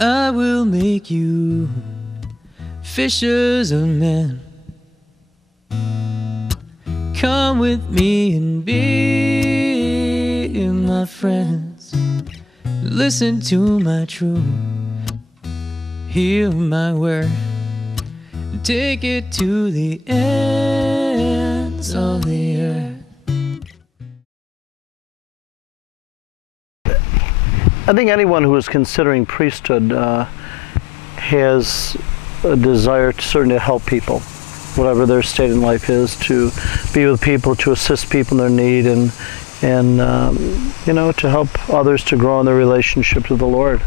I will make you fishers of men. Come with me and be my friends. Listen to my truth, hear my word, take it to the ends of the earth. I think anyone who is considering priesthood has a desire to certainly help people, whatever their state in life is, to be with people, to assist people in their need, and you know, to help others to grow in their relationship with the Lord.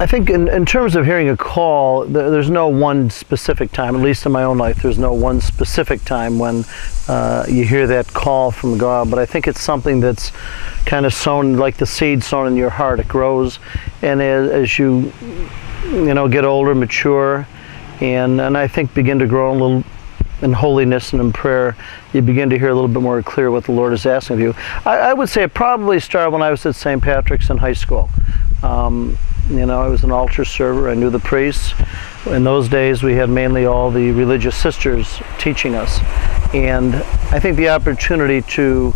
I think in terms of hearing a call, there's no one specific time, at least in my own life, there's no one specific time when you hear that call from God, but I think it's something that's kind of sown, like the seed sown in your heart. It grows, and as you know, get older, mature, and I think begin to grow a little in holiness and in prayer, you begin to hear a little bit more clear what the Lord is asking of you. I would say it probably started when I was at St. Patrick's in high school. You know, I was an altar server. I knew the priests. In those days, we had mainly all the religious sisters teaching us. And I think the opportunity to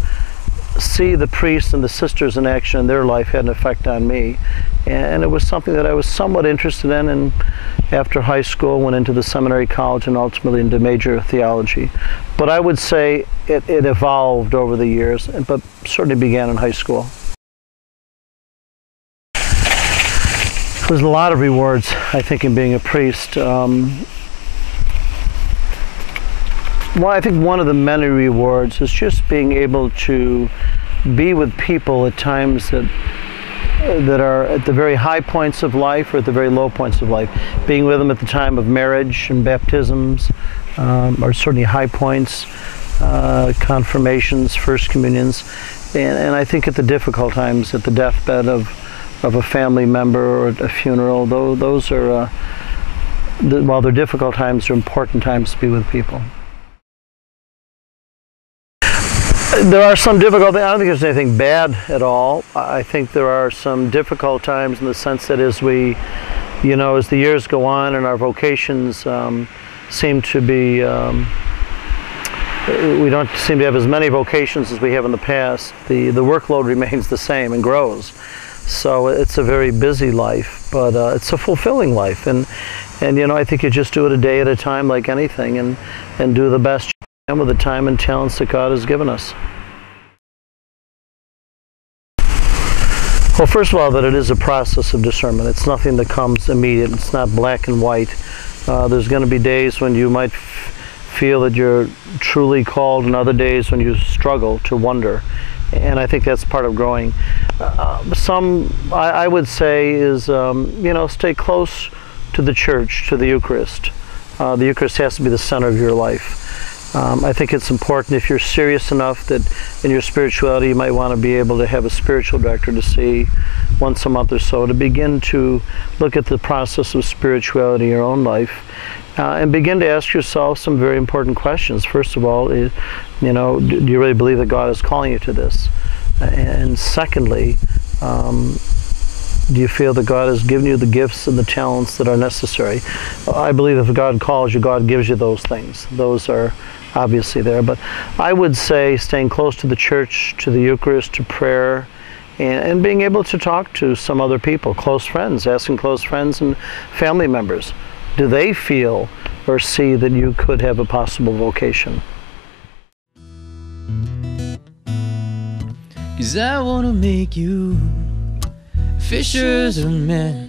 see the priests and the sisters in action in their life had an effect on me. And it was something that I was somewhat interested in, and after high school went into the seminary, college, and ultimately into major theology. But I would say it evolved over the years, but certainly began in high school. There's a lot of rewards, I think, in being a priest. Well, I think one of the many rewards is just being able to be with people at times that are at the very high points of life or at the very low points of life. Being with them at the time of marriage and baptisms are certainly high points, confirmations, first communions, and I think at the difficult times, at the deathbed of a family member or a funeral, those are, while they're difficult times, they're important times to be with people. There are some difficult things. I don't think there's anything bad at all. I think there are some difficult times in the sense that as we, you know, as the years go on and our vocations seem to be, we don't seem to have as many vocations as we have in the past. The workload remains the same and grows. So it's a very busy life, but it's a fulfilling life. And you know, I think you just do it a day at a time like anything, and do the best you can with the time and talents that God has given us. Well, first of all, that it is a process of discernment. It's nothing that comes immediate. It's not black and white. There's going to be days when you might feel that you're truly called, and other days when you struggle to wonder. And I think that's part of growing. I would say is, you know, stay close to the church, to the Eucharist. The Eucharist has to be the center of your life. I think it's important, if you're serious enough that in your spirituality, you might want to be able to have a spiritual director to see once a month or so, to begin to look at the process of spirituality in your own life, and begin to ask yourself some very important questions. First of all, you know, do you really believe that God is calling you to this? And secondly, do you feel that God has given you the gifts and the talents that are necessary? I believe if God calls you, God gives you those things. Those are obviously there. But I would say staying close to the church, to the Eucharist, to prayer, and being able to talk to some other people, close friends, asking close friends and family members. Do they feel or see that you could have a possible vocation? 'Cause I want to make you fishers of men.